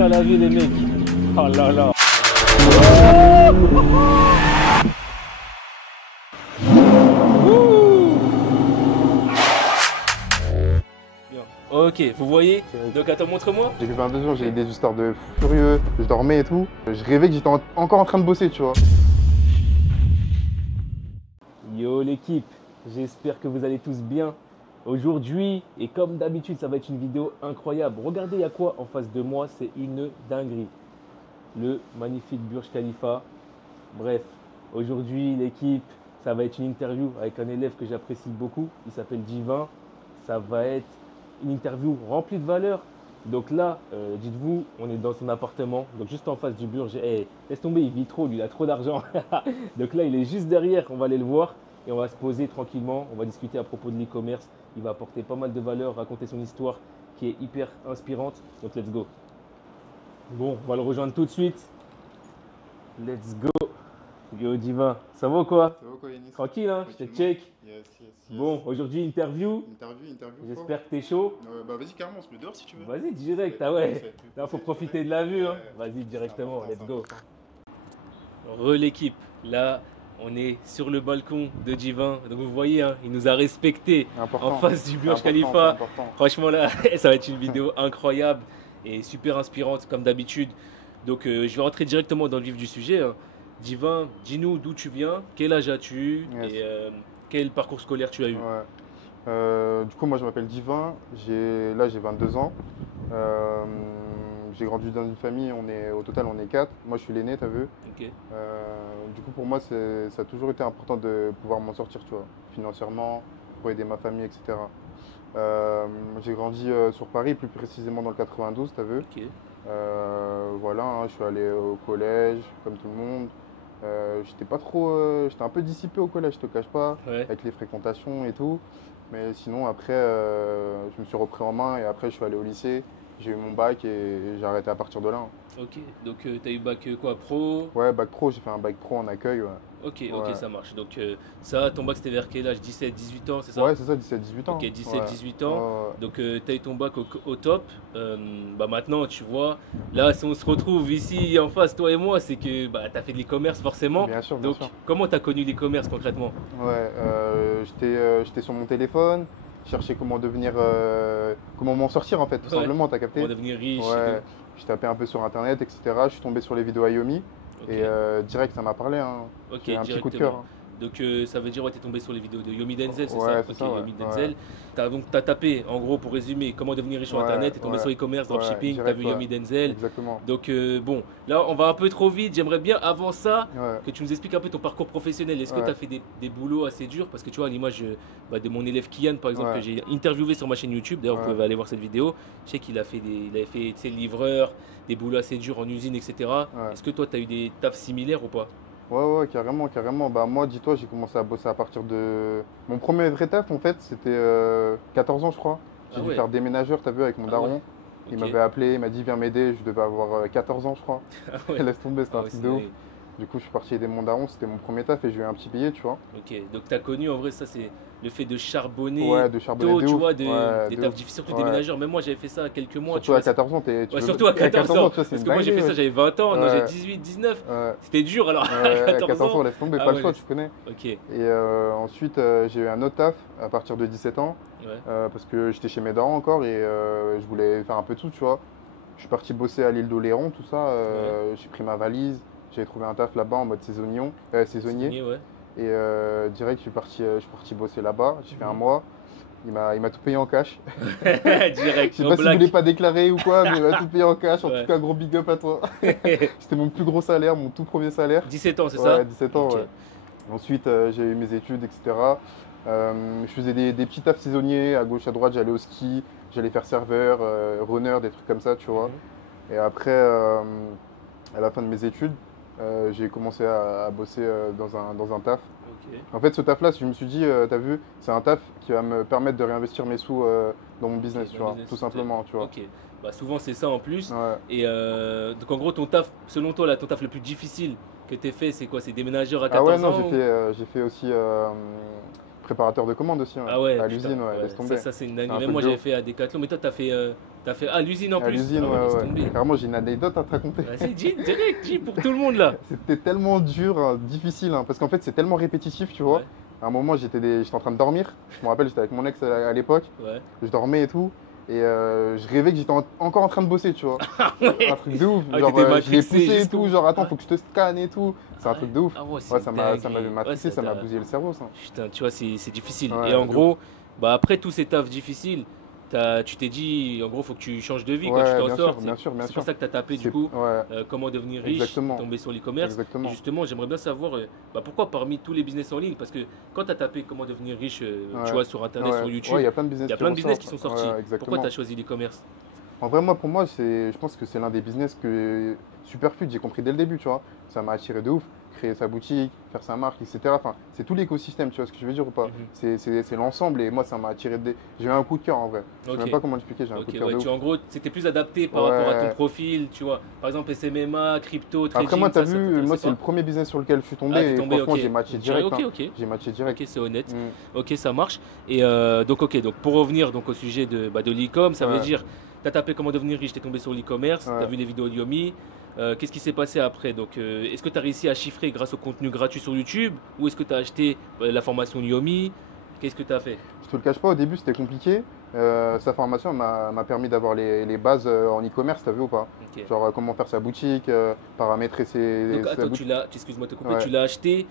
ça la vie, les mecs. Oh là là. Bien. Ok, vous voyez? Donc attends, montre-moi. J'ai que 22 jours, j'ai eu des histoires de fou furieux, je dormais et tout. Je rêvais que j'étais encore en train de bosser, tu vois. Yo l'équipe, j'espère que vous allez tous bien. Aujourd'hui, et comme d'habitude, ça va être une vidéo incroyable. Regardez, il y a quoi en face de moi? C'est une dinguerie. Le magnifique Burj Khalifa. Bref, aujourd'hui, l'équipe, ça va être une interview avec un élève que j'apprécie beaucoup. Il s'appelle Divin. Ça va être une interview remplie de valeur. Donc là, dites-vous, on est dans son appartement, donc juste en face du Burj. Hey, laisse tomber, il vit trop, lui, il a trop d'argent. Donc là, il est juste derrière, on va aller le voir et on va se poser tranquillement. On va discuter à propos de l'e-commerce. Il va apporter pas mal de valeur, raconter son histoire qui est hyper inspirante. Donc let's go. Bon, on va le rejoindre tout de suite. Let's go. Yo Divin, ça va ou quoi? Ça va quoi, Yanis? Tranquille, hein, je te check. Yes. Bon, aujourd'hui, interview. Interview. J'espère que t'es chaud. Bah vas-y, carrément, on se met dehors si tu veux. Vas-y, direct, ah ouais. Là, faut profiter de la vue. Hein. Vas-y, directement, let's go. L'équipe, là, on est sur le balcon de Divin. Donc vous voyez, hein, il nous a respecté en face du Burj Khalifa. Franchement, là, ça va être une vidéo incroyable et super inspirante, comme d'habitude. Donc je vais rentrer directement dans le vif du sujet. Hein. Divin, dis-nous d'où tu viens, quel âge as-tu et quel parcours scolaire tu as eu. Du coup, moi je m'appelle Divin, là j'ai 22 ans. J'ai grandi dans une famille, au total on est 4. Moi je suis l'aîné, t'as vu. Okay. Du coup pour moi ça a toujours été important de pouvoir m'en sortir, tu vois, financièrement, pour aider ma famille, etc. J'ai grandi sur Paris, plus précisément dans le 92, t'as vu. Okay. Voilà, hein, je suis allé au collège, comme tout le monde. J'étais un peu dissipé au collège, je te cache pas, avec les fréquentations et tout. Mais sinon, après, je me suis repris en main et après, je suis allé au lycée. J'ai eu mon bac et j'ai arrêté à partir de là. Hein. Ok, donc tu as eu bac quoi, pro? Ouais, bac pro, j'ai fait un bac pro en accueil. Ouais. Ok, ça marche. Donc ça, ton bac c'était vers quel âge? 17, 18 ans, c'est ça? Ouais, c'est ça, 17-18 ans. Ok, 17-18 ans. Donc tu as eu ton bac au top. Bah maintenant, tu vois, là, si on se retrouve ici en face, toi et moi, c'est que bah, tu as fait de l'e-commerce forcément. Bien sûr, donc, comment tu as connu l'e-commerce concrètement? Ouais, j'étais sur mon téléphone. Chercher comment m'en sortir en fait, tout simplement, t'as capté? Comment devenir riche. Ouais, je tapais un peu sur internet, etc. Je suis tombé sur les vidéos Ayomi et direct ça m'a parlé. Hein. Okay, un petit coup de cœur. Hein. Donc ça veut dire que tu es tombé sur les vidéos de Yomi Denzel, c'est ça? Ok, Yomi Denzel. Tu as tapé, en gros, pour résumer, comment devenir riche sur internet, tu es tombé sur e-commerce, dropshipping, tu as vu Yomi Denzel. Exactement. Donc bon, là on va un peu trop vite. J'aimerais bien avant ça que tu nous expliques un peu ton parcours professionnel. Est-ce que tu as fait des boulots assez durs? Parce que tu vois, à l'image de mon élève Kian, par exemple, que j'ai interviewé sur ma chaîne YouTube, d'ailleurs vous pouvez aller voir cette vidéo. Je sais qu'il avait fait livreur, des boulots assez durs en usine, etc. Est-ce que toi tu as eu des tafs similaires ou pas? Ouais, carrément. Bah, moi, dis-toi, j'ai commencé à bosser à partir de... Mon premier vrai taf, en fait, c'était 14 ans, je crois. J'ai dû faire déménageur, t'as vu, avec mon daron. Il m'avait appelé, il m'a dit, viens m'aider. Je devais avoir 14 ans, je crois. Laisse tomber, c'était un truc de ouf. Du coup, je suis parti aider mon daron, c'était mon premier taf et j'ai eu un petit billet, tu vois. Ok, donc tu as connu, en vrai, ça, c'est le fait de charbonner, tôt, tu vois, des tafs difficiles, surtout déménageurs. Même moi, j'avais fait ça quelques mois. Surtout à 14 ans, surtout à 14 ans. Parce que moi, j'ai fait ça, j'avais 20 ans, non, j'ai 18, 19. C'était dur, alors à 14 ans, laisse tomber, pas le choix, tu connais. Ok. Et ensuite, j'ai eu un autre taf à partir de 17 ans, parce que j'étais chez mes darons encore et je voulais faire un peu de tout, tu vois. Je suis parti bosser à l'île d'Oléron, tout ça. J'ai pris ma valise, j'avais trouvé un taf là-bas en mode saisonnier. Et direct, je suis parti bosser là-bas. J'ai fait un mois. Il m'a tout payé en cash. Direct. Je sais pas s'il voulait pas déclarer ou quoi, mais il m'a tout payé en cash. En tout cas, gros big up à toi. C'était mon plus gros salaire, mon tout premier salaire. 17 ans, c'est ça? Ouais, 17 ans, ouais. Ensuite, j'ai eu mes études, etc. Je faisais des petits tafs saisonniers à gauche, à droite. J'allais au ski, j'allais faire serveur, runner, des trucs comme ça, tu vois. Et après, à la fin de mes études, j'ai commencé à bosser dans un taf. En fait, ce taf-là, je me suis dit, t'as vu, c'est un taf qui va me permettre de réinvestir mes sous dans mon business, tu vois, tout simplement, tu vois. Ok, bah souvent c'est ça en plus. Et donc en gros, ton taf, selon toi, là, ton taf le plus difficile que tu as fait, c'est quoi? C'est déménageur à 14 ans? Ah ouais, non, j'ai fait aussi préparateur de commandes aussi, Ah ouais, à putain, l'usine, ouais. laisse tomber. Ça c'est une C'est dinguerie. un Même truc moi de j'avais ouf. fait à Decathlon, mais toi t'as fait à l'usine en À plus. l'usine, Ah ouais, laisse ouais. tomber. Carrément, j'ai une anecdote à te raconter. Vas-y, dis direct, dis pour tout le monde là. C'était tellement dur, hein, difficile, hein, parce qu'en fait, c'est tellement répétitif, tu vois. Ouais, À un moment, j'étais en train de dormir. Je me rappelle, j'étais avec mon ex à l'époque. ouais. Je dormais et tout. Et je rêvais que j'étais encore en train de bosser, tu vois. Ouais. Un truc de ouf. Ah, Genre, t'étais je l'ai matrixé poussé et jusqu'au tout. bout. Genre, attends, Ouais. faut que je te scanne et tout. C'est un Ah truc de ouf. ouais, c'est Ouais, une ça dinguerie. m'avait matrixé, Ouais, ça m'a bousillé le cerveau, ça. putain, tu vois, c'est difficile. Et Ouais, en de gros, bah après tous ces tafs difficiles, tu t'es dit, en gros, faut que tu changes de vie, quoi, tu Ouais, t'en bien sortes. sûr, bien sûr, bien C'est sûr. pour ça que tu as tapé du C'est- coup Ouais, comment devenir riche, exactement. tomber sur l'e-commerce. Et Exactement. justement, j'aimerais bien savoir bah, pourquoi parmi tous les business en ligne, parce que quand tu as tapé comment devenir riche, tu Ouais. vois, sur internet, sur Ouais, YouTube, il y a plein de il business y a plein de business qui sont ressortent. sortis. Ouais, Pourquoi tu exactement. as choisi l'e-commerce? En vrai, moi, pour moi, je pense que c'est l'un des business que Superfood, j'ai compris dès le début, tu vois. Ça m'a attiré de ouf. Créer sa boutique, faire sa marque, etc. Enfin, c'est tout l'écosystème, tu vois ce que je veux dire ou pas? Mhm. C'est l'ensemble et moi, ça m'a attiré J'ai eu un coup de cœur en vrai. Je sais Ok. même pas comment l'expliquer, j'ai un coup Ok, de cœur ouais, de ouf. en gros, c'était plus adapté par rapport à ton Ouais. profil, tu vois. Par exemple, SMMA, crypto, Après, trading, moi, t'as ça vu, moi, t'intéressait c'est le pas? premier business sur lequel je suis Ah, tombé t'es et tombé, franchement, ok. j'ai matché Donc, direct, direct. ok, ok. J'ai matché direct. Ok, c'est honnête. Mm. Ok, ça marche. Et donc, ok, donc pour revenir donc, au sujet de l'e-com, ça veut Ouais. dire, tu as tapé comment devenir riche, tu es tombé sur l'e-commerce, tu as Ouais. vu les vidéos de Yomi. Qu'est-ce qui s'est passé après? Donc, est-ce que tu as réussi à chiffrer grâce au contenu gratuit sur YouTube ou est-ce que tu as acheté la formation Yomi? Qu'est-ce que tu as fait? Je te le cache pas, au début, c'était compliqué. Sa formation m'a permis d'avoir les bases en e-commerce, t'as vu ou pas? Ok. Genre, comment faire sa boutique, paramétrer Donc, sa attends, boutique. excuse-moi de te couper, Ouais. tu l'as acheté,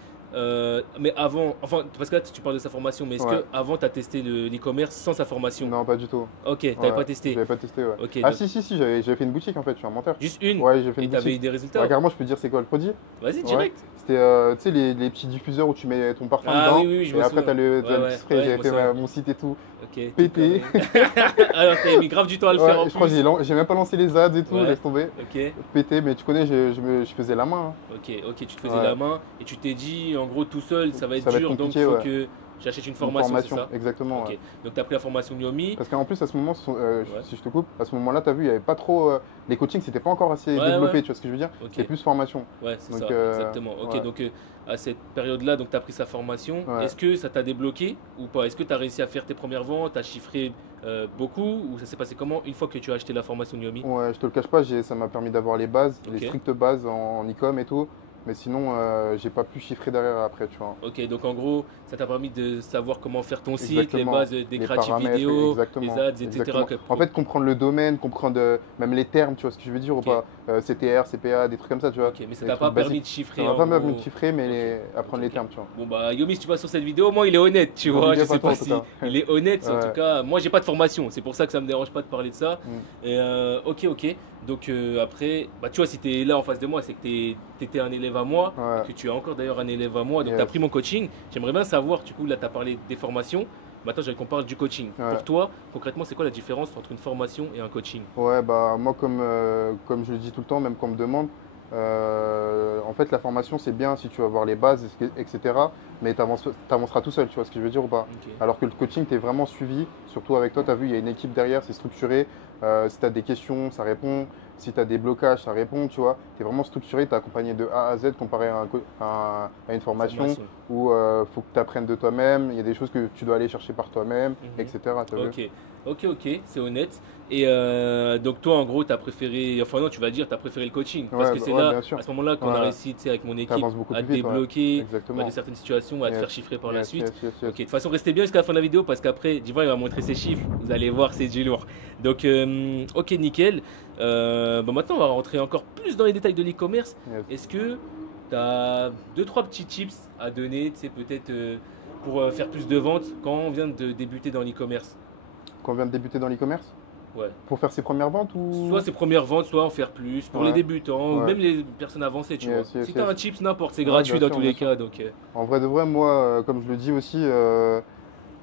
mais avant, enfin, parce que là, tu parles de sa formation, mais est-ce Ouais. que avant tu as testé l'e-commerce sans sa formation? Non, pas du tout. Ok, t'avais Ouais, pas testé. j'avais pas testé, ouais. Ok, Ah donc, si, j'avais fait une boutique en fait, je suis un menteur. juste une. Ouais, j'ai fait Et une t'avais eu boutique. des résultats? Ouais, carrément, je peux te dire c'est quoi le produit? Vas-y, Ouais. direct. C'était, tu sais, les petits diffuseurs où tu mets ton parfum Ah dedans. oui, oui, je et me après, souviens. t'as le Ouais, petit spray, ouais, je j'avais me fait souviens. mon site et tout. Ok, tout Pété. carré. Alors, t'avais mis grave du temps à le faire en Ouais, je crois que plus. j'ai même pas lancé les ads et tout, Ouais. laisse tomber. Ok, Pété, mais tu connais, je faisais la main. Hein. ok, tu te faisais Ouais. la main et tu t'es dit, en gros, tout seul, ça va être Ça va être dur, donc compliqué, il faut ouais. que j'achète une Une formation, c'est ça? exactement. Ok, Ouais. donc tu as pris la formation Yomi. Parce qu'en plus, à ce moment, Ouais. si je te coupe, à ce moment-là, tu as vu, il n'y avait pas trop. Les coachings, c'était pas encore assez Ouais, développé, ouais. tu vois ce que je veux dire? Ok. C'était plus formation. Ouais, c'est Donc, ça, exactement. Ok, ouais. donc à cette période-là, donc tu as pris sa formation. Ouais. Est-ce que ça t'a débloqué ou pas? Est-ce que tu as réussi à faire tes premières ventes, à chiffrer beaucoup ou ça s'est passé comment une fois que tu as acheté la formation Yomi? Ouais, je te le cache pas, ça m'a permis d'avoir les bases, Ok. les strictes bases en e-com et tout. Mais sinon, j'ai pas pu chiffrer derrière après, tu vois. Ok, donc en gros, ça t'a permis de savoir comment faire ton site, les Exactement. bases des Les créatifs paramètres, vidéo, exactement, les ads, etc. exactement. En fait, comprendre le domaine, comprendre même les termes, tu vois ce que je veux dire Ok. ou pas? CTR, CPA, des trucs comme ça, tu vois. Ok, mais ça Des t'a pas trucs permis basiques. de chiffrer Ça m'a en pas même gros. chiffrer, mais Ok. apprendre Ok, les ok. termes, tu vois. Bon bah Yomi, si tu vas sur cette vidéo, moi il est honnête, tu Bon, vois, big je up sais à toi, pas en tout si cas. il est honnête, en Ouais. tout cas, moi j'ai pas de formation, c'est pour ça que ça me dérange pas de parler de ça. Mm. Et ok, donc après, bah tu vois, si tu es là en face de moi, c'est que tu étais un élève à moi, Ouais. et que tu es encore d'ailleurs un élève à moi, donc Yes. tu as pris mon coaching. J'aimerais bien savoir, du coup là tu as parlé des formations, maintenant j'aimerais qu'on parle du coaching. Ouais. Pour toi, concrètement, c'est quoi la différence entre une formation et un coaching? Ouais, bah moi comme je le dis tout le temps, même quand on me demande, en fait la formation c'est bien si tu vas voir les bases, etc. Mais tu avanceras tout seul, tu vois ce que je veux dire ou pas? Ok. Alors que le coaching, tu es vraiment suivi, surtout avec toi, tu as vu, il y a une équipe derrière, c'est structuré. Si tu as des questions, ça répond. Si tu as des blocages, ça répond, tu vois. Tu es vraiment structuré, tu es accompagné de A à Z comparé à une formation où il faut que tu apprennes de toi-même, il y a des choses que tu dois aller chercher par toi-même, Mhm. etc. t'as vu? Ok, c'est honnête. Et donc toi, en gros, tu as préféré, enfin non, tu vas dire, tu as préféré le coaching. Parce Ouais, que bah c'est ouais, là, bien sûr. à ce moment-là, qu'on a Ouais. réussi, tu sais, avec mon équipe, T'avances beaucoup à plus vite, ouais. débloquer Exactement. de certaines situations, à te Yes. faire chiffrer par la Yes, suite. yes, yes, yes. Ok, de toute façon, restez bien jusqu'à la fin de la vidéo parce qu'après, Divan il va montrer ses chiffres. Vous allez voir, c'est du lourd. Donc, ok, nickel. Bah maintenant, on va rentrer encore plus dans les détails de l'e-commerce. Yes. Est-ce que tu as 2-3 petits tips à donner, tu sais, peut-être pour faire plus de ventes quand on vient de débuter dans l'e-commerce? Quand on vient de débuter dans l'e-commerce? Ouais. Pour faire ses premières ventes ou... Soit ses premières ventes, soit en faire plus pour Ouais. les débutants ou Ouais. même les personnes avancées, tu Yes, vois. yes, Si tu as yes. un chips, n'importe, c'est Ouais, gratuit bien dans sûr, tous les bien sûr. cas. Donc, En vrai de vrai, moi, comme je le dis aussi,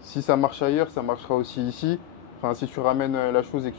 si ça marche ailleurs, ça marchera aussi ici. Enfin, si tu ramènes la chose et que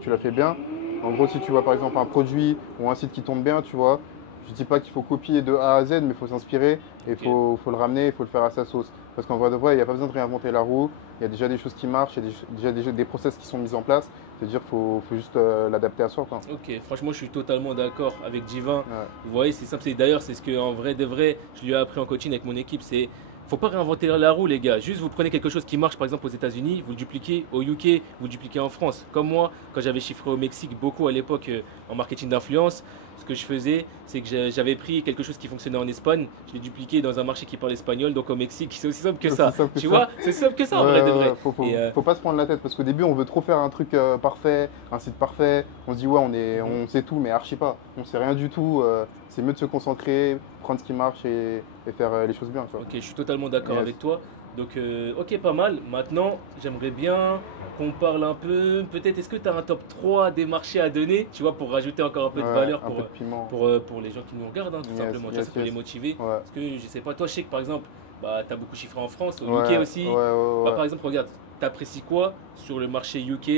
tu la fais bien. En gros, si tu vois par exemple un produit ou un site qui tombe bien, tu vois, je dis pas qu'il faut copier de A à Z, mais il faut s'inspirer et il Ok. faut le ramener, il faut le faire à sa sauce. Parce qu'en vrai de vrai, il n'y a pas besoin de réinventer la roue. Il y a déjà des choses qui marchent, il y a déjà des process qui sont mis en place. C'est-à-dire qu'il faut juste l'adapter à soi, quoi. ok, franchement, je suis totalement d'accord avec Divin. Ouais. Vous voyez, c'est simple. D'ailleurs, c'est ce que en vrai de vrai, je lui ai appris en coaching avec mon équipe. C'est faut pas réinventer la roue, les gars. Juste, vous prenez quelque chose qui marche, par exemple, aux États-Unis, vous le dupliquez au UK, vous le dupliquez en France. Comme moi, quand j'avais chiffré au Mexique beaucoup à l'époque en marketing d'influence, ce que je faisais, c'est que j'avais pris quelque chose qui fonctionnait en Espagne, je l'ai dupliqué dans un marché qui parle espagnol, donc au Mexique. C'est aussi simple que C'est ça. aussi simple que Tu ça. vois, c'est simple que ça en Ouais, vrai de ouais, vrai. ouais, Et faut pas se prendre la tête parce qu'au début on veut trop faire un truc parfait, un site parfait. On se dit ouais mhm. on sait tout mais archi pas. On sait rien du tout. C'est mieux de se concentrer, prendre ce qui marche et faire les choses bien, tu vois. Ok, je suis totalement d'accord Yes. avec toi. Donc, ok, pas mal. Maintenant, j'aimerais bien qu'on parle un peu. Peut-être, est-ce que tu as un top 3 des marchés à donner, tu vois, pour rajouter encore un peu de Ouais, valeur un peu de piment. pour les gens qui nous regardent, hein, tout Yes, simplement. Tu vois, yes, ça peut les yes. motiver. Ouais. Parce que, je sais pas, toi, je sais que par exemple, bah, tu as beaucoup chiffré en France, au UK Ouais, ouais, aussi. ouais, Bah, ouais. par exemple, regarde, tu apprécies quoi sur le marché UK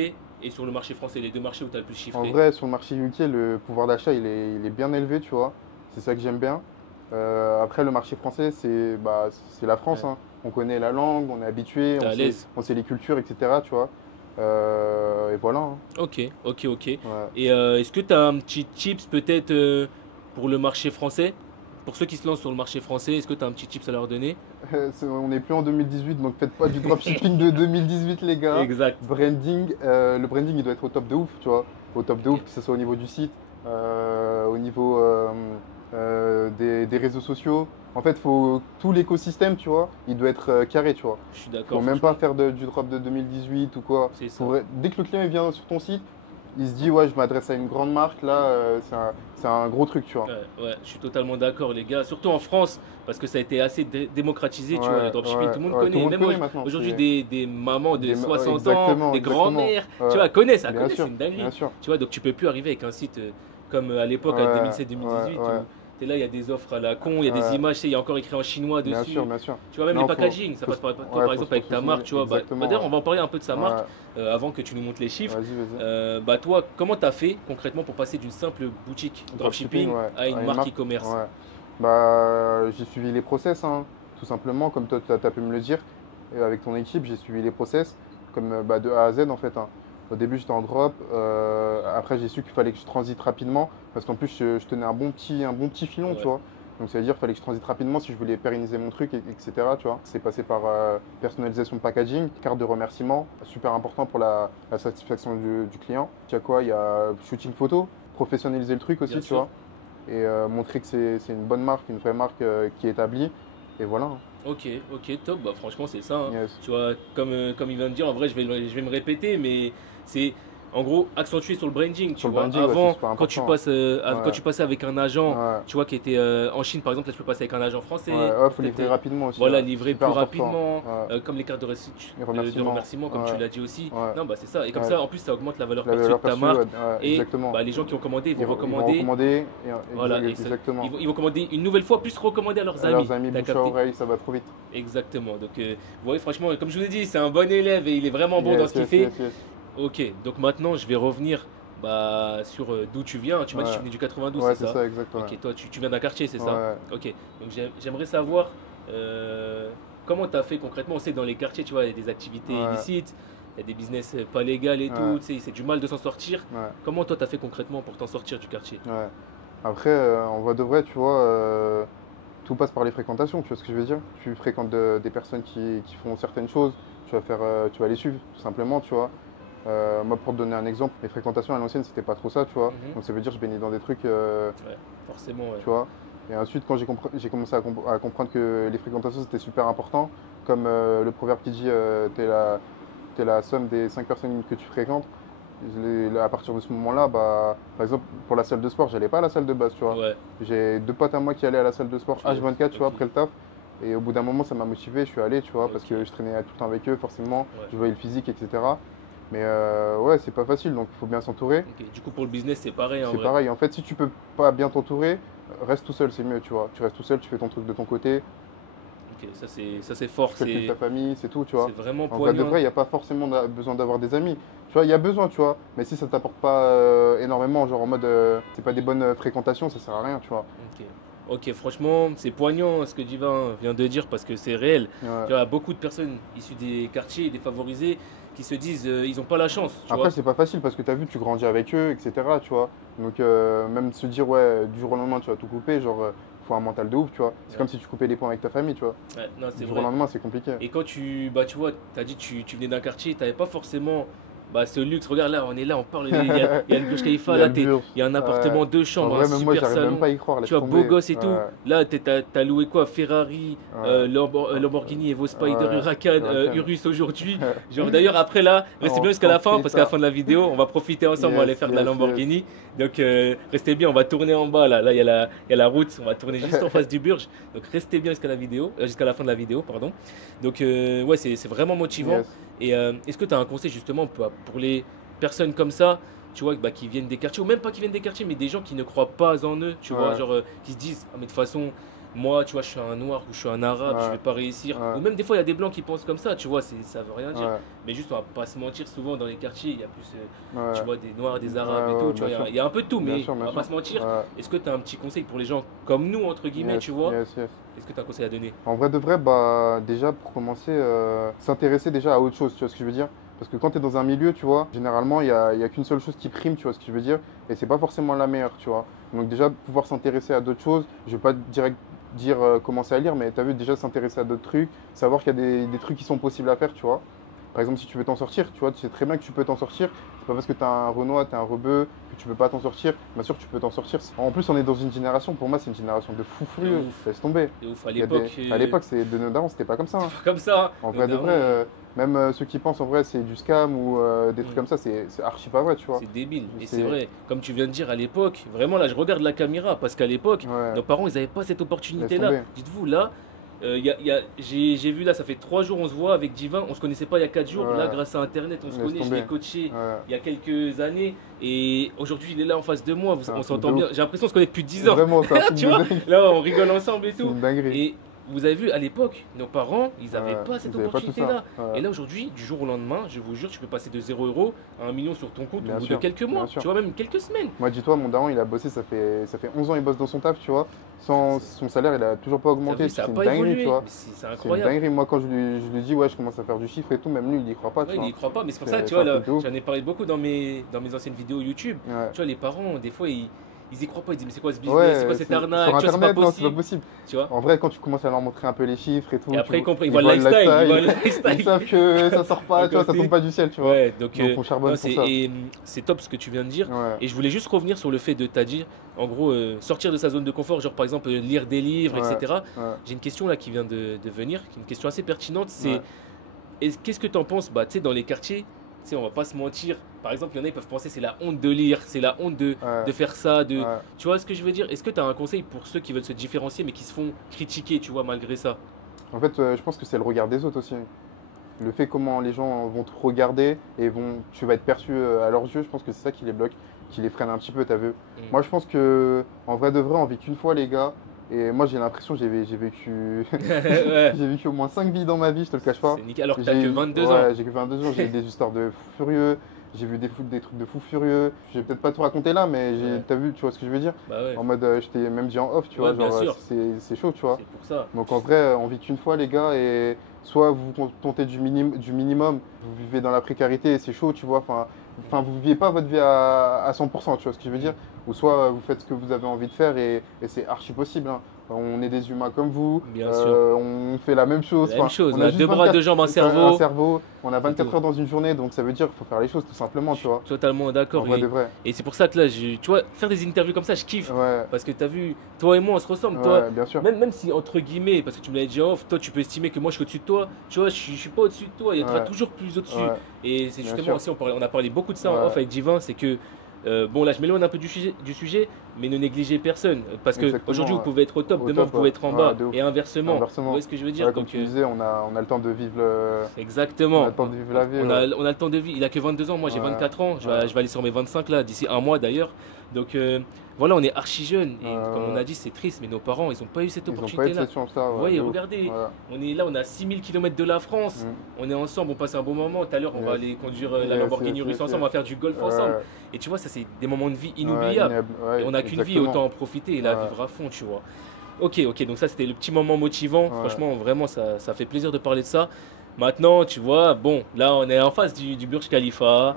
et sur le marché français, les deux marchés où tu as le plus En chiffré? vrai, sur le marché UK, le pouvoir d'achat, il est bien élevé, tu vois. C'est ça que j'aime bien. Après, le marché français, c'est la France, Ouais, hein. On connaît la langue, on est habitué, t'es à l'aise. on sait les cultures, etc., tu vois. Et voilà, hein. Ok, ok, ok. Ouais. Et est-ce que tu as un petit tips peut-être pour le marché français? Pour ceux qui se lancent sur le marché français, est-ce que tu as un petit tips à leur donner? On n'est plus en 2018, donc faites pas du dropshipping de 2018, les gars. Exact. Le branding, il doit être au top de ouf, tu vois. Au top de Ok, ouf, que ce soit au niveau du site, au niveau des réseaux sociaux. En fait, tout l'écosystème, tu vois, il doit être carré, tu vois. je suis Faut d'accord, même pas franchement, faire du drop de 2018 ou quoi. c'est ça. Dès que le client il vient sur ton site, il se dit, ouais, je m'adresse à une grande marque, là, c'est un gros truc, tu vois. Ouais, ouais, je suis totalement d'accord, les gars. Surtout en France, parce que ça a été assez démocratisé, tu vois, le Ouais, dropshipping, ouais, tout le monde ouais, tout le connaît. monde Même moi, connaît maintenant. aujourd'hui, C'est des mamans de 60 ans, exactement, des exactement. grands-mères, tu Ouais, vois, connaissent, bien c'est sûr, une bien dinguerie. sûr. Tu vois, donc tu peux plus arriver avec un site comme à l'époque, à Ouais, ouais, 2017-2018, ouais, où tu es là, il y a des offres à la con, il y a des ouais, images, tu sais, il y a encore écrit en chinois bien sûr, dessus. bien sûr. Tu vois, même les Non, packaging, ça passe par toi, ouais, par faut se exemple, avec ta marque, professionnaliser. tu vois. Exactement, D'ailleurs, ouais. on va en parler un peu de sa marque Ouais, avant que tu nous montres les chiffres. vas-y, vas-y. Bah, toi, comment tu as fait concrètement pour passer d'une simple boutique Dropshipping, dropshipping ouais, à une à une marque marque, e-commerce? ouais. Bah, j'ai suivi les process, hein, tout simplement, comme toi, tu as pu me le dire. Et avec ton équipe, j'ai suivi les process, comme bah, de A à Z, en fait, hein. Au début, j'étais en drop. Après, j'ai su qu'il fallait que je transite rapidement, parce qu'en plus, je tenais un bon petit filon, tu Ouais, vois. Donc, ça veut dire qu'il fallait que je transite rapidement si je voulais pérenniser mon truc, etc. Tu vois. C'est passé par personnalisation de packaging, carte de remerciement, super important pour la satisfaction du client. Tu as quoi? Il y a shooting photo, professionnaliser le truc aussi, bien tu sûr. vois et montrer que c'est une bonne marque, une vraie marque qui est établie. Et voilà, hein. Ok, ok, top. Bah, franchement, c'est ça, hein. Yes. Tu vois, comme il vient de dire, en vrai, je vais me répéter, mais c'est en gros accentuer sur le branding. Tu Sur le vois, branding, ouais, c'est avant, super important, hein. quand tu passais avec un agent, Ouais, tu vois, qui était en Chine, par exemple, là, tu peux passer avec un agent ouais, français ouais, pour faut peut-être livrer rapidement aussi, voilà, ouais. livrer Super plus important. rapidement, Ouais. comme les cartes Les de remerciements, remerciement, comme tu ouais, l'as dit aussi. ouais, Non, bah, c'est ça. Et comme ouais. ça, en plus, ça augmente la valeur La perçue de valeur ta perçue, ouais, marque. ouais, Et exactement. bah, les gens qui ont commandé, ils vont Ils vont recommander. recommander, Voilà, exactement. ils vont commander une nouvelle fois, plus recommander à leurs À amis. leurs amis, T'as bouche à capté? oreille, ça va trop vite. Exactement. Donc, vous voyez, franchement, comme je vous ai dit, c'est un bon élève et il est vraiment bon dans ce Yes, qu'il yes, fait. yes, yes. Ok, donc maintenant, je vais revenir bah, sur d'où tu viens. Tu m'as dit que tu Ouais, venais du 92, c'est ouais, c'est ça? ça, exactement. Ok, toi, tu viens d'un quartier, c'est ça? Ouais, Ok, donc j'aimerais savoir comment tu as fait concrètement. On sait que dans les quartiers, tu vois, il y a des activités ouais, illicites, il y a des business pas légales et ouais, tout. Tu sais, c'est du mal de s'en sortir. ouais, Comment toi, tu as fait concrètement pour t'en sortir du quartier? ouais. Après, en vrai de vrai, tu vois, tout passe par les fréquentations, tu vois ce que je veux dire? Tu fréquentes des personnes qui font certaines choses, tu vas les suivre, tout simplement, tu vois. Moi, pour te donner un exemple, les fréquentations à l'ancienne, c'était pas trop ça, tu vois. Mhm. Donc ça veut dire que je baignais dans des trucs, Ouais, forcément, ouais. tu vois. Et ensuite, quand j'ai commencé à comprendre que les fréquentations, c'était super important, comme le proverbe qui dit t'es la somme des 5 personnes que tu fréquentes. À partir de ce moment-là, bah, par exemple, pour la salle de sport, j'allais pas à la salle de base, tu vois. Ouais, J'ai deux potes à moi qui allaient à la salle de sport H24, tu vois, ok, après le taf. Et au bout d'un moment, ça m'a motivé, je suis allé, tu vois, parce ok, que je traînais tout le temps avec eux, forcément. ouais. Je voyais le physique, etc. Mais ouais, c'est pas facile, donc il faut bien s'entourer. Ok, du coup, pour le business, c'est pareil en C'est vrai. pareil, en fait, si tu peux pas bien t'entourer, reste tout seul, c'est mieux, tu vois. Tu restes tout seul, tu fais ton truc de ton côté, Ok, ça c'est fort, tu fais le truc de ta famille, c'est tout, tu c'est vois. vraiment En vrai de poignant. vrai, il n'y a pas forcément besoin d'avoir des amis. Tu vois, il y a besoin, tu vois. Mais si ça t'apporte pas énormément, genre en mode c'est pas des bonnes fréquentations, ça sert à rien, tu vois. Ok. Ok, franchement, c'est poignant ce que Divin vient de dire parce que c'est réel. Ouais. Tu vois, beaucoup de personnes issues des quartiers défavorisés qui se disent ils n'ont pas la chance, tu Après, vois. c'est pas facile parce que tu as vu, tu grandis avec eux, etc. Tu vois. Donc, même se dire, ouais, du jour au lendemain, tu vas tout couper, genre, faut un mental de ouf, tu vois. C'est Ouais. comme si tu coupais les ponts avec ta famille, tu vois. Ouais, non, c'est Du jour au vrai. lendemain, c'est compliqué. Et quand tu vois, tu as dit tu venais d'un quartier, tu n'avais pas forcément ce luxe. Regarde là, on est là, on parle, il y a le Burj Khalifa, Il y a là, le Burj. il y a un Ouais. appartement, deux En chambres, un vrai, même moi, super j'arrive même salon. pas à y croire, laisse Tu vois, beau tomber. gosse et tout. Ouais. Là, t'as loué quoi? Ferrari, Ouais. Lamborghini, Evo Spider, Ouais. Huracan, Huracan. Urus aujourd'hui. Genre, d'ailleurs, après là, restez bien jusqu'à la fin, parce qu'à la fin de la vidéo, on va profiter ensemble, on va aller Yes, faire de la yes, Lamborghini. Donc, restez bien, on va tourner en bas. Là, il y a la route, on va tourner juste en face du Burj. Donc, restez bien jusqu'à jusqu'à la fin de la vidéo, pardon. Donc, ouais, c'est vraiment motivant. Yes. Et est-ce que tu as un conseil justement pour les personnes comme ça, tu vois, qui viennent des quartiers, ou même pas qui viennent des quartiers, mais des gens qui ne croient pas en eux, tu vois, Ouais. genre qui se disent, ah mais de toute façon, moi, tu vois, je suis un noir ou je suis un arabe, je Ouais. vais pas réussir. Ouais. Ou même des fois, il y a des blancs qui pensent comme ça, tu vois, ça veut rien dire. Ouais. Mais juste, on va pas se mentir, souvent dans les quartiers, il y a plus, Ouais. tu vois, des noirs, des arabes Ouais, et tout, ouais, tu vois, bien sûr. il y a un peu de tout, Bien mais sûr, on bien va pas sûr. se mentir. Ouais. Est-ce que tu as un petit conseil pour les gens comme nous, entre guillemets, Yes, tu vois? yes, yes. Est-ce que tu as un conseil à donner? En vrai de vrai, bah déjà pour commencer, s'intéresser déjà à autre chose, tu vois ce que je veux dire? Parce que quand tu es dans un milieu, tu vois, généralement il y a qu'une seule chose qui prime, tu vois ce que je veux dire? Et c'est pas forcément la meilleure, tu vois. Donc déjà pouvoir s'intéresser à d'autres choses, je vais pas direct dire commencer à lire, mais tu as vu déjà s'intéresser à d'autres trucs, savoir qu'il y a des trucs qui sont possibles à faire, tu vois. Par exemple, si tu veux t'en sortir, tu vois, tu sais très bien que tu peux t'en sortir. C'est pas parce que tu as un Renoir, tu es un rebeu, que tu peux pas t'en sortir. Bien sûr, tu peux t'en sortir. En plus, on est dans une génération, pour moi, c'est une génération de fous De furieux. ouf. Laisse tomber. C'est ouf, à Il y a l'époque, À l'époque, c'est de nos darons, c'était pas comme ça, hein. comme ça, hein. En Nos vrai de darons, vrai, même ceux qui pensent en vrai c'est du scam ou des trucs Mm. comme ça, c'est archi pas vrai, tu vois. c'est débile. Et C'est- c'est vrai, comme tu viens de dire à l'époque, vraiment là, je regarde la caméra parce qu'à l'époque, Ouais, nos parents, ils n'avaient pas cette laisse opportunité-là. tomber. Dites-vous, là, j'ai vu là, ça fait 3 jours, on se voit avec Divin, on se connaissait pas il y a 4 jours. Ouais. Là, grâce à Internet, on se Laisse connaît, je tomber. l'ai coaché Ouais. il y a quelques années. Et aujourd'hui, il est là en face de moi, C'est un on truc s'entend de bien. ouf. J'ai l'impression qu'on se connaît depuis 10 ans. Vraiment, c'est un truc Tu de vois, dingue. là, on rigole ensemble et C'est tout. une dinguerie. Et vous avez vu, à l'époque, nos parents, ils n'avaient Ouais, pas cette ils avaient pas tout ça. opportunité-là. Ouais. Et là, aujourd'hui, du jour au lendemain, je vous jure, tu peux passer de 0 € à 1 million sur ton compte Bien au bout sûr, de quelques mois, bien sûr. tu vois, même quelques semaines. Moi, dis-toi, mon daron, il a bossé, ça fait 11 ans, il bosse dans son taf, tu vois. Son salaire, il a toujours pas T'as augmenté. vu, C'est ça n'a une pas dinguerie, évolué. tu vois. Mais c'est C'est une incroyable. dinguerie. Moi, quand je lui dis, ouais, je commence à faire du chiffre et tout, même lui, il y croit pas, tu Ouais, il vois. n'y croit pas, mais c'est pour C'est- ça, tu c'est vois, un là, truc de ouf. j'en ai parlé beaucoup dans mes anciennes vidéos YouTube. Ouais. Tu vois, les parents, des fois, ils y croient pas, ils disent, mais c'est quoi ce business, Ouais, c'est quoi cette sur arnaque, tu vois, c'est pas Internet, non, c'est pas possible, possible. tu vois. En vrai, quand tu commences à leur montrer un peu les chiffres et tout, Et après, ils comprennent, ils ils voient le lifestyle, ils voient le Ils lifestyle. savent que ça sort pas, À tu vois, ça côté. tombe pas du ciel, tu vois. Ouais, donc, Donc on charbonne non, pour ça. c'est top ce que tu viens de dire. Ouais. Et je voulais juste revenir sur le fait de t'as dit, en gros, sortir de sa zone de confort, genre par exemple lire des livres, Ouais. etc. Ouais. J'ai une question là qui vient de venir, qui est une question assez pertinente, c'est Ouais. qu'est-ce que tu en penses, tu sais, dans les quartiers, tu sais, on va pas se mentir, par exemple, il y en a, ils peuvent penser c'est la honte de lire, c'est la honte de Ouais. faire ça, Ouais. tu vois ce que je veux dire? Est-ce que tu as un conseil pour ceux qui veulent se différencier mais qui se font critiquer, tu vois, malgré ça? En fait, je pense que c'est le regard des autres aussi. Le fait comment les gens vont te regarder et tu vas être perçu à leurs yeux, je pense que c'est ça qui les bloque, qui les freine un petit peu, t'as vu. Moi, je pense que en vrai de vrai, on vit qu'une fois, les gars. Et moi, j'ai l'impression que j'ai vécu, Ouais, j'ai vécu au moins 5 vies dans ma vie, je te le cache pas. c'est nickel, alors que t'as que J'ai- 22 ouais, ans. j'ai que 22 ans, j'ai eu des histoires de fous furieux, j'ai vu des trucs de fous furieux. Je vais peut-être pas tout raconter là, mais Ouais. t'as vu, tu vois ce que je veux dire? Bah ouais, En mode, je t'ai même dit en off, tu Ouais, vois, bien genre, sûr. c'est chaud, tu vois. c'est pour ça. Donc en vrai, on vit qu'une fois, les gars, et soit vous vous contentez du minimum, vous vivez dans la précarité, et c'est chaud, tu vois. Enfin, vous vivez pas votre vie à 100%, tu vois ce que je veux dire. Ou soit vous faites ce que vous avez envie de faire, et c'est archi possible, hein. On est des humains comme vous, Bien sûr. on fait la même chose. La même Enfin, chose, on a juste deux bras, 24 deux jambes, un c'est cerveau. on a 24 tout. heures dans une journée, donc ça veut dire qu'il faut faire les choses tout simplement, tu vois. Totalement En d'accord. vrai de vrai. Et c'est pour ça que là, tu vois, faire des interviews comme ça, je kiffe. Ouais, Parce que tu as vu, toi et moi, on se ressemble. Toi, ouais, bien sûr. même si, entre guillemets, parce que tu me l'avais dit en off, toi, tu peux estimer que moi, je suis au-dessus de toi. Tu vois, je suis pas au-dessus de toi. Il y en aura Ouais. toujours plus au-dessus. Ouais, Et c'est Bien justement sûr. aussi, on a parlé beaucoup de ça en Ouais. off avec Divin, c'est que, bon, là, je m'éloigne un peu du sujet, mais ne négligez personne. Parce que Exactement, aujourd'hui, vous ouais. pouvez être au top, Au demain, top, vous pouvez ouais. être en Ouais, bas. de ouf. Et inversement. Inversement. Vous voyez ce que je veux dire? Ouais, comme Donc, tu disais, on a le temps de vivre exactement. on a le temps de vivre la vie. On ouais. a le temps de vie. Il a que 22 ans, moi j'ai Ouais. 24 ans. Je Ouais. vais aller sur mes 25 là, d'ici un mois d'ailleurs. Donc voilà, on est archi jeunes. Et Ouais, comme on ouais. a dit, c'est triste, mais nos parents, ils n'ont pas eu cette Ils ont pas eu de opportunité-là. cette chance-là. Vous ouais, voyez, de ouf. regardez, Ouais. on est là, on est à 6000 km de la France. Mm. On est ensemble, on passe un bon moment. Tout à l'heure, on va Yes. aller conduire la Yes, Lamborghini yes, Urus yes, ensemble, on va faire du golf Ouais. ensemble. Et tu vois, ça, c'est des moments de vie Ouais, inoubliables. ouais, Et on n'a qu'une vie, exactement. autant en profiter et la Ouais. vivre à fond, tu vois. Ok, donc ça, c'était le petit moment motivant. Ouais. Franchement, vraiment, ça fait plaisir de parler de ça. Maintenant, tu vois, bon, là, on est en face du Burj Khalifa.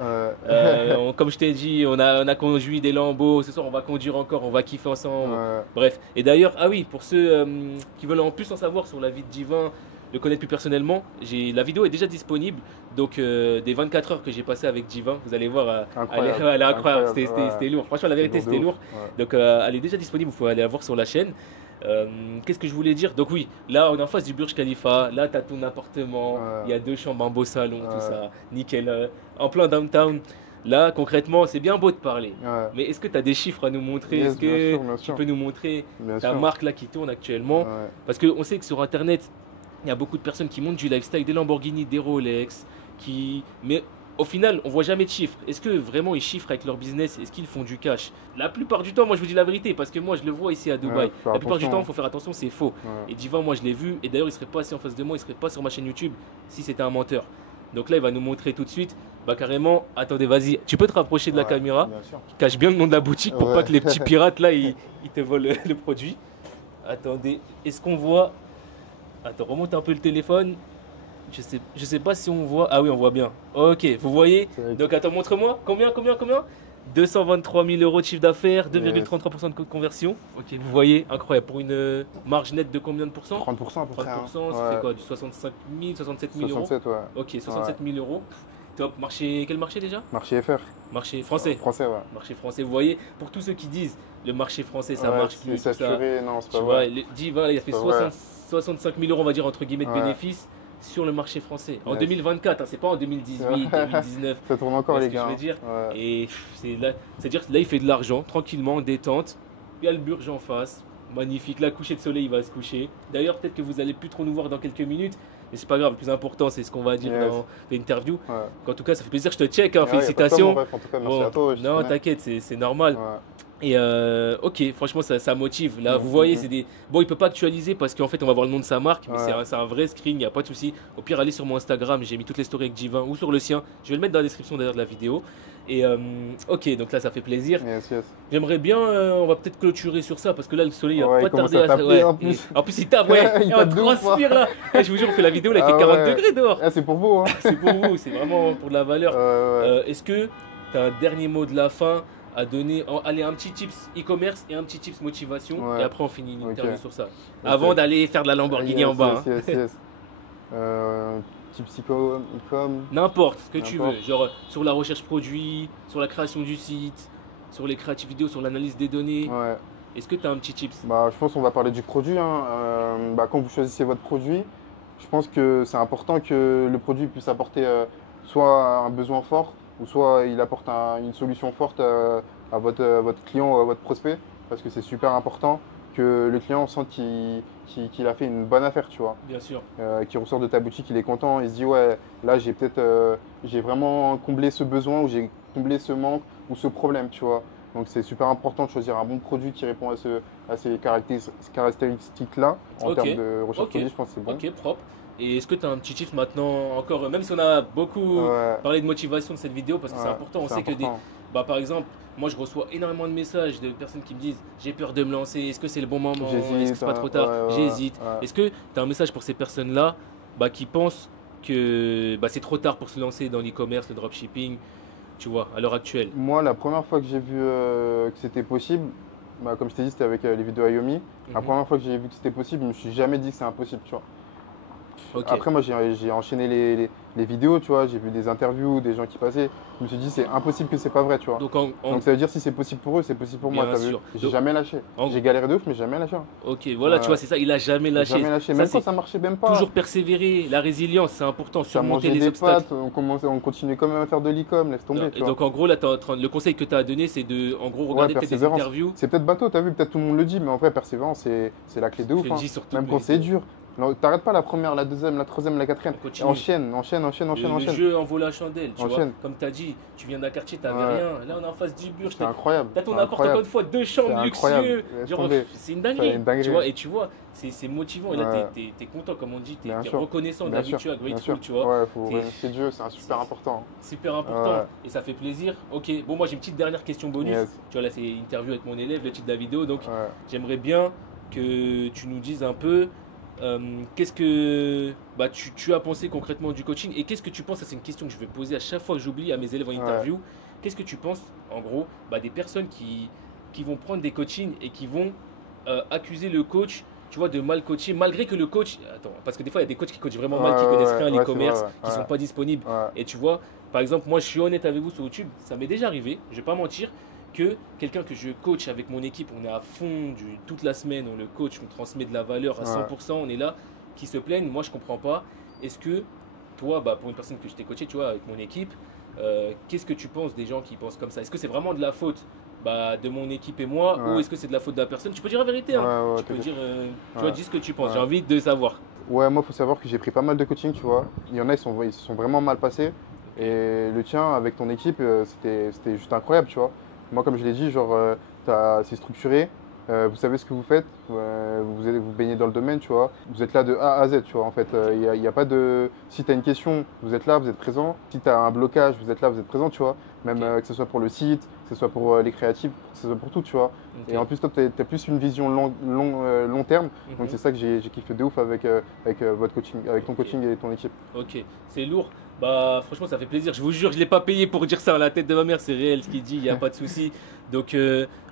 Comme je t'ai dit, on a conduit des lambeaux. Ce soir, on va conduire encore, on va kiffer ensemble. Bref. Et d'ailleurs, ah oui, pour ceux qui veulent en plus en savoir sur la vie de Divin, le connaître plus personnellement, la vidéo est déjà disponible. Donc, des 24 heures que j'ai passé avec Divin, vous allez voir, Incroyable. elle est incroyable. Incroyable, C'était lourd. Franchement, la vérité, lourd de c'était ouf. lourd. Ouais. Donc, elle est déjà disponible. Vous pouvez aller la voir sur la chaîne. Qu'est-ce que je voulais dire? Donc oui, là on est en face du Burj Khalifa, là tu as ton appartement, il y a 2 chambres, un beau salon, tout ça, nickel, en plein downtown. Là concrètement, c'est bien beau de parler, Ouais. mais est-ce que tu as des chiffres à nous montrer? Yes, Est-ce que bien tu sûr. peux nous montrer Bien ta sûr. marque là qui tourne actuellement? Ouais. Parce qu'on sait que sur internet, il y a beaucoup de personnes qui montent du lifestyle, des Lamborghini, des Rolex, mais au final, on voit jamais de chiffres. Est-ce que vraiment ils chiffrent avec leur business? Est-ce qu'ils font du cash? La plupart du temps, moi je vous dis la vérité, parce que moi je le vois ici à Dubaï. Ouais, faut faire La plupart du attention. temps, il faut faire attention, c'est faux. Ouais. Et Divan, moi je l'ai vu, et d'ailleurs il serait pas assis en face de moi, il serait pas sur ma chaîne YouTube si c'était un menteur. Donc là, il va nous montrer tout de suite. Bah carrément, attendez, vas-y, tu peux te rapprocher de la Ouais, caméra, bien sûr. cache bien le nom de la boutique pour Ouais. pas que les petits pirates là, ils te volent le produit. Attendez, est-ce qu'on voit... Attends, remonte un peu le téléphone. Je sais pas si on voit. Ah oui, on voit bien. Ok, vous voyez? C'est vrai que- Donc attends, montre-moi. Combien? 223 000 euros de chiffre d'affaires, 2,33% de conversion. Ok, vous voyez, incroyable. Pour une marge nette de combien de pourcents? 30% à peu près. 30%, hein. ça Ouais. fait quoi? Du 65 000, 67 000 euros? 67, ouais. Ok, 67 000 euros. Top. Quel marché déjà? Marché FR. Marché français. Français, ouais. Marché français. Vous voyez, pour tous ceux qui disent le marché français ça Ouais, marche plus, c'est tout ça. saturé, non, c'est Tu pas vois, vrai. le Diva, il a fait C'est pas vrai. 65 000 euros, on va dire, entre guillemets, de Ouais. bénéfices sur le marché français. En Yes. 2024, hein, c'est pas en 2018, 2019. Ça tourne encore, Tu vois les ce que gars. je veux dire? Ouais. Et c'est-à-dire que là, il fait de l'argent, tranquillement, en détente. Il y a le Burj en face. Magnifique. Là, coucher de soleil, il va se coucher. D'ailleurs, peut-être que vous allez plus trop nous voir dans quelques minutes. Mais c'est pas grave, le plus important, c'est ce qu'on va dire Yes. dans l'interview. Ouais. En tout cas, ça fait plaisir, je te check, hein, Ouais, y a pas de félicitations. quoi, mon ref. En tout cas, merci Bon, à toi. je te non, connais. t'inquiète, c'est normal. Ouais. Et ok, franchement, ça motive. Là, vous Mhm, voyez, mhm. c'est des. Bon, il peut pas actualiser parce qu'en fait, on va voir le nom de sa marque, mais Ouais. c'est un vrai screen, il n'y a pas de souci. Au pire, allez sur mon Instagram, j'ai mis toutes les stories avec Divin ou sur le sien. Je vais le mettre dans la description d'ailleurs de la vidéo. Et ok, donc là, ça fait plaisir. Yes, yes. J'aimerais bien, on va peut-être clôturer sur ça parce que là, le soleil, il va Ouais, pas il commence tarder à taper, en et- plus. en plus, il tape, ouais. Il Et on tape de ouf, transpire là. Eh, je vous jure, on fait la vidéo, là, il Ah fait 40 ouais. degrés dehors. Ah, c'est pour vous, hein. C'est pour vous, c'est vraiment pour de la valeur. Ouais. Est-ce que tu as un dernier mot de la fin à donner? Allez, un petit tips e-commerce et un petit tips motivation. Ouais. Et après, on finit une Ok. interview sur ça. Ok. Avant d'aller faire de la Lamborghini Yes, en bas. yes, hein. yes, yes. Type e-com. N'importe ce que tu veux. N'importe. Genre sur la recherche produit, sur la création du site, sur les créatives vidéos, sur l'analyse des données. Ouais. Est-ce que tu as un petit tips? Bah, je pense qu'on va parler du produit, hein. Quand vous choisissez votre produit, je pense que c'est important que le produit puisse apporter soit un besoin fort, ou soit il apporte une solution forte à votre client ou à votre prospect, parce que c'est super important que le client sente qu'il a fait une bonne affaire, tu vois. Bien sûr. Qui ressort de ta boutique, il est content, il se dit ouais, là j'ai vraiment comblé ce besoin, ou j'ai comblé ce manque ou ce problème, tu vois. Donc c'est super important de choisir un bon produit qui répond à ces caractéristiques-là en Ok. termes de recherche Ok. produit, je pense que c'est bon. Ok, propre. Et est-ce que tu as un petit tips maintenant encore, même si on a beaucoup Ouais, parlé de motivation de cette vidéo, parce que c'est ouais, important, on c'est sait que important. par exemple, moi je reçois énormément de messages de personnes qui me disent j'ai peur de me lancer, est-ce que c'est le bon moment, est-ce que c'est pas trop tard, j'hésite. ouais. Est-ce que tu as un message pour ces personnes-là qui pensent que c'est trop tard pour se lancer dans l'e-commerce, le dropshipping, tu vois, à l'heure actuelle? Moi, la première fois que j'ai vu que c'était possible, comme je t'ai dit, c'était avec les vidéos Ayomi. La Mhm. première fois que j'ai vu que c'était possible, je me suis jamais dit que c'est impossible, tu vois. Ok. Après, moi, j'ai enchaîné les vidéos, tu vois, j'ai vu des interviews, des gens qui passaient. Je me suis dit, c'est impossible que c'est pas vrai, tu vois. Donc, Donc ça veut dire si c'est possible pour eux, c'est possible pour moi, Bien t'as vu. sûr. J'ai Donc- jamais lâché. en- J'ai galéré de ouf, mais jamais lâché. ok, voilà, tu Ouais. vois, c'est ça, il a jamais J'ai lâché. jamais lâché. Ça, Même c'est quand ça marchait même pas. toujours persévérer, la résilience, c'est important, Ça surmonter mangeait les des obstacles. pâtes, on continuait quand même à faire de l'e-com, laisse tomber, tu Et vois. donc en gros, là, le conseil que tu as donné, c'est de, en gros, regarder peut-être des persévérance. interviews. C'est peut-être bateau, t'as vu, peut-être tout le monde le dit, mais en vrai, persévérance, c'est la clé de Je ouf. le Hein. dis sur toutes Même mes quand c'est vidéos. dur. Non, t'arrêtes pas la première, la deuxième, la troisième, la quatrième. On continue. Enchaîne. Le jeu en vaut la chandelle, tu vois. Enchaîne. Comme tu as dit, tu viens d'un quartier, tu Ouais. rien. Là, on est en face du Burj. C'est incroyable. T'as ton c'est appart encore incroyable. une fois, 2 chambres C'est incroyable. luxueux. Laisse Genre, tomber. c'est une C'est dinguerie. une dinguerie. Tu vois, et tu vois, c'est motivant. Et là, Ouais. t'es content, comme on dit, Bien t'es sûr. reconnaissant Bien d'habitude, sûr, bien grateful, sûr. tu vois. Ouais, faut T'es- remercier Dieu, c'est super important. Super important. Ouais. Et ça fait plaisir. Ok, bon, moi j'ai une petite dernière question bonus. Yes. Tu vois, là, c'est interview avec mon élève, le titre de la vidéo. Donc, Ouais. j'aimerais bien que tu nous dises un peu qu'est-ce que tu as pensé concrètement du coaching et qu'est-ce que tu penses, ça c'est une question que je vais poser à chaque fois que j'oublie à mes élèves en Ouais, interview, qu'est-ce que tu penses en gros des personnes qui vont prendre des coachings et qui vont accuser le coach, tu vois, de mal coacher, malgré que le coach, attends, parce que des fois il y a des coachs qui coachent vraiment ouais, mal, qui connaissent rien à ouais, c'est vrai, l'e-commerce, qui ouais, sont pas disponibles, ouais, et tu vois, par exemple, moi je suis honnête avec vous sur YouTube, ça m'est déjà arrivé, je vais pas mentir, que quelqu'un que je coach avec mon équipe, on est à fond toute la semaine, on le coach, on transmet de la valeur à ouais, 100%, on est là, qui se plaignent, moi je comprends pas. Est-ce que toi, pour une personne que je t'ai coaché, tu vois, avec mon équipe, qu'est-ce que tu penses des gens qui pensent comme ça? Est-ce que c'est vraiment de la faute de mon équipe et moi, ou ouais, est-ce que c'est de la faute de la personne? Tu peux dire la vérité, hein. ouais, Tu peux t'inquiète. dire, tu vois, Ouais, dis ce que tu penses. J'ai ouais. envie de savoir. Ouais, moi, il faut savoir que j'ai pris pas mal de coaching, tu vois. Il y en a, ils se sont vraiment mal passés. Ok, Et le tien, avec ton équipe, c'était juste incroyable, tu vois. Moi, comme je l'ai dit, genre, c'est structuré. Vous savez ce que vous faites. Vous baignez dans le domaine, tu vois. Vous êtes là de A à Z, tu vois. En fait, ok, il y a pas de. Si tu as une question, vous êtes là, vous êtes présent. Si tu as un blocage, vous êtes là, vous êtes présent, tu vois. Même ok, que ce soit pour le site, que ce soit pour les créatifs, que ce soit pour tout, tu vois. Et en ok. plus, toi, tu as plus une vision long terme. Donc, Mhm. c'est ça que j'ai kiffé de ouf avec votre coaching, avec ton Ok. coaching et ton équipe. Ok, c'est lourd. Franchement, ça fait plaisir. Je vous jure, je l'ai pas payé pour dire ça à la tête de ma mère. C'est réel ce qu'il dit, il n'y a pas de souci. Donc,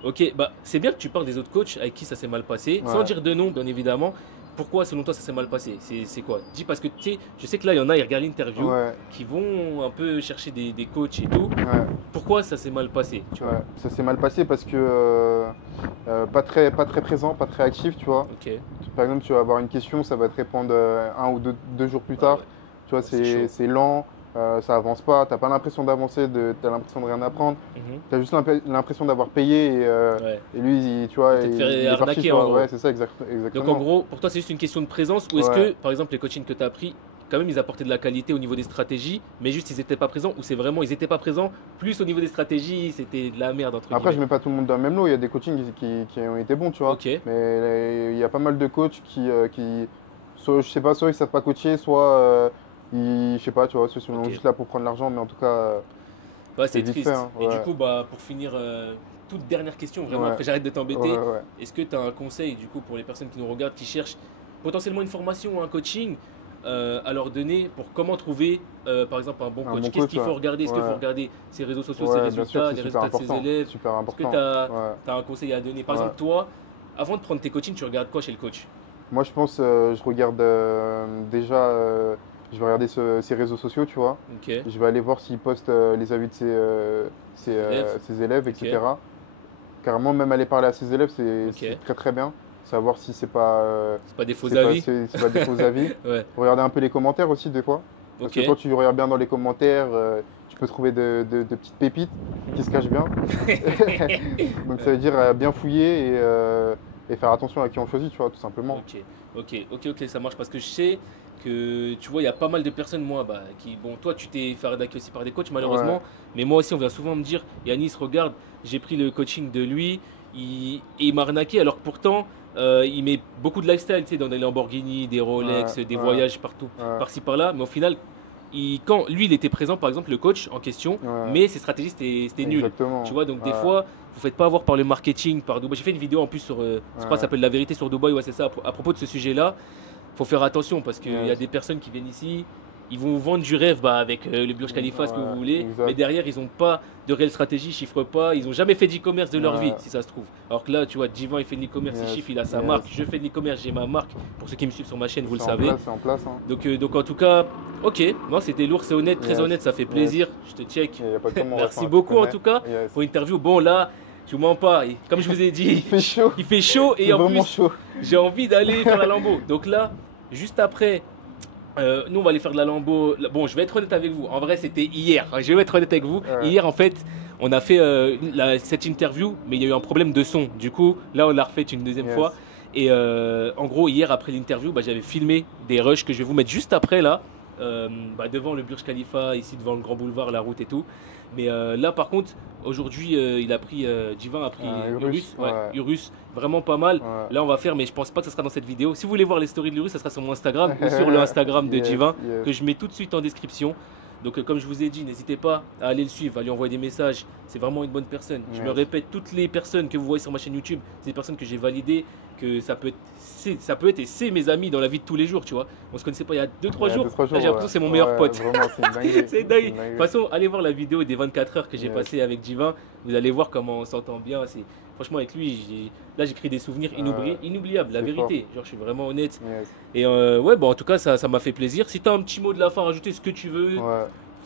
ok, c'est bien que tu parles des autres coachs avec qui ça s'est mal passé, sans Ouais, dire de nom, bien évidemment. Pourquoi, selon toi, ça s'est mal passé? C'est quoi? Dis parce que tu sais, je sais que là, il y en a, ils regardent l'interview, ouais, qui vont un peu chercher des coachs et tout. ouais, Pourquoi ça s'est mal passé, tu vois? ouais. Ça s'est mal passé parce que pas très présent, pas très actif, tu vois. Ok. Par exemple, tu vas avoir une question, ça va te répondre un ou deux jours plus Ah tard. ouais, Tu vois, c'est chaud. c'est lent, ça avance pas, t'as pas l'impression d'avancer, t'as l'impression de rien apprendre. Mhm. T'as juste l'impression d'avoir payé Ouais. et lui, tu vois, De t'être fait il est parti, arnaquer tu en vois. gros. Ouais, c'est ça, Donc en exactement. gros, pour toi, c'est juste une question de présence ou est-ce Ouais. que, par exemple, les coachings que tu as pris, quand même, ils apportaient de la qualité au niveau des stratégies, mais juste ils n'étaient pas présents ou c'est vraiment ils n'étaient pas présents, plus au niveau des stratégies, c'était de la merde, entre Après, guillemets. je mets pas tout le monde dans le même lot. Il y a des coachings qui ont été bons, tu vois. Ok, Mais il y a pas mal de coachs soit, je sais pas, soit ils savent pas coacher, soit je sais pas, tu vois, soit ils sont ok. juste là pour prendre l'argent. Mais en tout cas, Ouais, c'est c'est vite fait, triste. hein. Et du Ouais, coup, pour finir, toute dernière question, vraiment, ouais, après j'arrête de ouais, t'embêter. ouais. Est-ce que tu as un conseil, du coup, pour les personnes qui nous regardent, qui cherchent potentiellement une formation ou un coaching à leur donner pour comment trouver, par exemple, un bon Un coach? bon Qu'est-ce coach, qu'il faut ouais. regarder? Est-ce qu'il faut Ouais, regarder ses réseaux sociaux, ses ouais, bien sûr, résultats, c'est les super résultats de ses important. élèves? Super Est-ce que tu important. as, Ouais, un conseil à donner? Par ouais. exemple, toi, avant de prendre tes coachings, tu regardes quoi chez le coach? Moi, je pense, je regarde déjà, je vais regarder ses réseaux sociaux, tu vois. Ok. Je vais aller voir s'il poste les avis de Ses élèves? ses élèves, Ok. etc. Carrément, même aller parler à ses élèves, Ok. c'est très très bien. Savoir si c'est pas, C'est pas des faux avis? c'est pas des faux avis. Ouais. Regarder un peu les commentaires aussi, des fois. Parce Ok. que quand tu regardes bien dans les commentaires, tu peux trouver de petites pépites qui se cachent bien. Donc ça veut dire bien fouiller et faire attention à qui on choisit, tu vois, tout simplement. Ok, ok, ça marche parce que je sais que tu vois, il y a pas mal de personnes, moi, bon, toi, tu t'es fait arnaquer aussi par des coachs, Ouais, malheureusement, mais moi aussi, on vient souvent me dire, Yanis, regarde, j'ai pris le coaching de lui, et il m'a arnaqué, alors que pourtant, il met beaucoup de lifestyle, tu sais, dans des Lamborghini, des ouais, Rolex, des ouais, voyages partout, ouais, par-ci par-là, mais au final, quand lui, il était présent, par exemple, le coach en question, ouais, mais ses stratégies, c'était nul. Tu exactement. vois, donc des Ouais, fois, vous faites pas avoir par le marketing, par Dubaï. J'ai fait une vidéo en plus sur, je crois, ça ouais, s'appelle La vérité sur Dubaï, ouais, c'est ça, à propos de ce sujet-là. Faut faire attention parce qu'il y a yes, des personnes qui viennent ici, ils vont vous vendre du rêve avec le Burj Khalifa, ce que vous ouais, voulez, mais exact. derrière, ils n'ont pas de réelle stratégie, ils chiffrent pas, ils n'ont jamais fait d'e-commerce de leur vie, Ouais, si ça se trouve. Alors que là, tu vois, Divan, il fait de l'e-commerce, il yes, chiffre, il a sa marque, yes. je fais de l'e-commerce, j'ai ma marque. Pour ceux qui me suivent sur ma chaîne, vous le C'est en savez. place, c'est en place, hein. Donc en tout cas, ok, non, c'était lourd, c'est honnête, très Yes, honnête, ça fait yes. plaisir, je te check. Il n'y a pas de comment, ref, Merci hein, tu beaucoup en connais. tout cas Yes. pour l'interview. Bon, là, je vous mens pas, comme je vous ai Il dit, fait chaud, il fait chaud c'est et en vraiment plus, chaud. j'ai envie d'aller faire la Lambo. Donc là, juste après, nous on va aller faire de la Lambo. Bon, je vais être honnête avec vous. En vrai, c'était hier. Je vais être honnête avec vous. Ouais, Hier, en fait, on a fait cette interview, mais il y a eu un problème de son. Du coup, là, on l'a refait une deuxième fois. yes, Et en gros, hier, après l'interview, j'avais filmé des rushs que je vais vous mettre juste après là. Devant le Burj Khalifa, ici devant le Grand Boulevard, la route et tout. Mais là, par contre, aujourd'hui, il a pris, Divin a pris Urus, Urus, ouais, ouais, Urus, vraiment pas mal. ouais. Là, on va faire, mais je pense pas que ce sera dans cette vidéo. Si vous voulez voir les stories de l'Urus, ça sera sur mon Instagram ou sur le Instagram de Yes, Divin, yes, que je mets tout de suite en description. Donc, comme je vous ai dit, n'hésitez pas à aller le suivre, à lui envoyer des messages. C'est vraiment une bonne personne. Je me yes, répète, toutes les personnes que vous voyez sur ma chaîne YouTube, c'est des personnes que j'ai validées. que ça peut être et c'est mes amis dans la vie de tous les jours, tu vois. On se connaissait pas il y a 2-3 jours. Là, j'ai l'impression que c'est mon meilleur pote. Vraiment, c'est une dinguerie. C'est dingue. De toute façon, allez voir la vidéo des 24 heures que j'ai passé avec Divin. Vous allez voir comment on s'entend bien. Franchement, avec lui, là, j'ai créé des souvenirs inoubliables, la vérité. Genre, je suis vraiment honnête. Et ouais, bon, en tout cas, ça m'a fait plaisir. Si tu as un petit mot de la fin, rajouter ce que tu veux,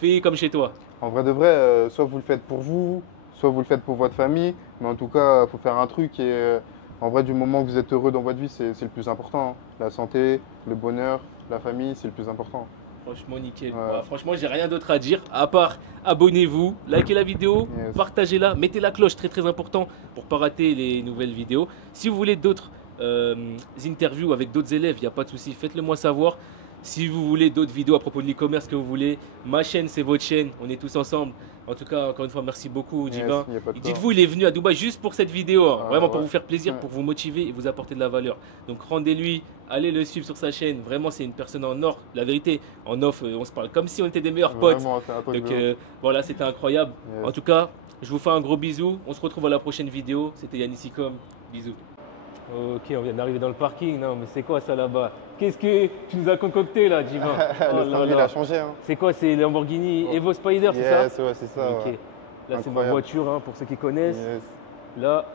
fais comme chez toi. En vrai de vrai, soit vous le faites pour vous, soit vous le faites pour votre famille. Mais en tout cas, il faut faire un truc. Et en vrai, du moment que vous êtes heureux dans votre vie, c'est le plus important. La santé, le bonheur, la famille, c'est le plus important. Franchement, nickel. Ouais, franchement, j'ai rien d'autre à dire à part abonnez-vous, likez la vidéo, partagez-la, mettez la cloche, très très important pour ne pas rater les nouvelles vidéos. Si vous voulez d'autres interviews avec d'autres élèves, il n'y a pas de souci, faites-le moi savoir. Si vous voulez d'autres vidéos à propos de l'e-commerce que vous voulez, ma chaîne c'est votre chaîne, on est tous ensemble. En tout cas, encore une fois, merci beaucoup, Divin. Dites-vous, il est venu à Dubaï juste pour cette vidéo, hein, vraiment pour vous faire plaisir, pour vous motiver et vous apporter de la valeur. Donc rendez-lui, allez le suivre sur sa chaîne. Vraiment, c'est une personne en or. La vérité, en off, on se parle comme si on était des meilleurs potes. Donc voilà, c'était incroyable. En tout cas, je vous fais un gros bisou. On se retrouve à la prochaine vidéo. C'était Yannis Icom. Bisous. Ok, on vient d'arriver dans le parking. Non, mais c'est quoi ça là-bas? Qu'est-ce que tu nous as concocté là, Divin? Il a changé. Hein. C'est quoi? C'est Lamborghini Evo Spider, c'est ça? Ouais, c'est ça. Okay. Là, c'est ma voiture, hein, pour ceux qui connaissent. Là,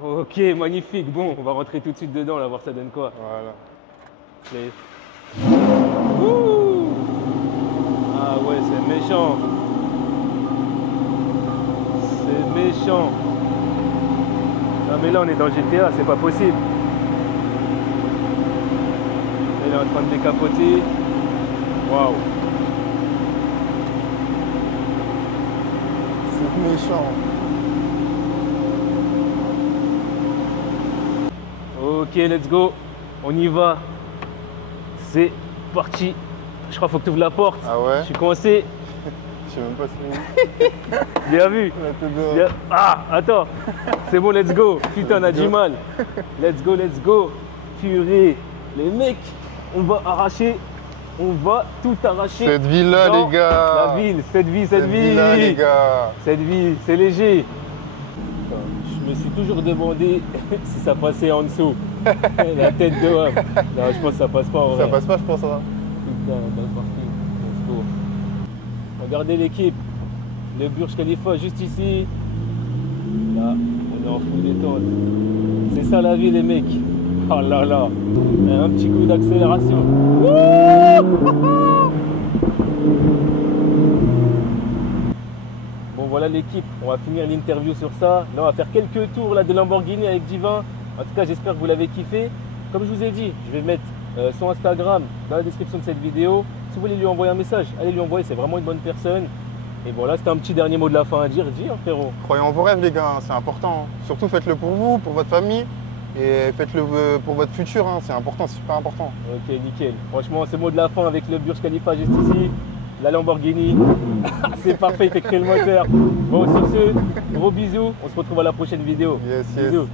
ok, magnifique. Bon, on va rentrer tout de suite dedans, là, voir ça donne quoi. Voilà. Ah ouais, c'est méchant. C'est méchant. Non mais là on est dans GTA, c'est pas possible. Il est en train de décapoter. Waouh. C'est méchant. Ok, let's go. On y va. C'est parti. Je crois qu'il faut que tu ouvres la porte. Ah ouais? Je suis coincé. Je sais même pas si Bien vu. Bien... Ah, attends. C'est bon, let's go. Putain, on a du mal. Let's go. Purée. Les mecs, on va arracher. On va tout arracher. Cette ville-là, les gars. La ville, cette vie. Ville-là, les gars. Cette vie, c'est léger. Je me suis toujours demandé si ça passait en dessous. La tête de homme. Non, je pense que ça passe pas en vrai. Ça passe pas, je pense. Hein. Putain, dans le parking. Let's go. Regardez l'équipe, le Burj Khalifa juste ici. Là, on est en full détente. C'est ça la vie les mecs. Oh là là. Un petit coup d'accélération. Bon voilà l'équipe, on va finir l'interview sur ça. Là on va faire quelques tours là, de Lamborghini avec Divin. En tout cas j'espère que vous l'avez kiffé. Comme je vous ai dit, je vais mettre son Instagram dans la description de cette vidéo. Si vous voulez lui envoyer un message, allez lui envoyer, c'est vraiment une bonne personne. Et voilà, c'était un petit dernier mot de la fin à dire. Dis, hein, frérot. Croyez en vos rêves, les gars, c'est important. Surtout, faites-le pour vous, pour votre famille et faites-le pour votre futur. Hein. C'est important, c'est super important. Ok, nickel. Franchement, ce mot de la fin avec le Burj Khalifa juste ici, la Lamborghini. C'est parfait, il fait créer le moteur. Bon, sur ce, gros bisous. On se retrouve à la prochaine vidéo. Yes. Bisous.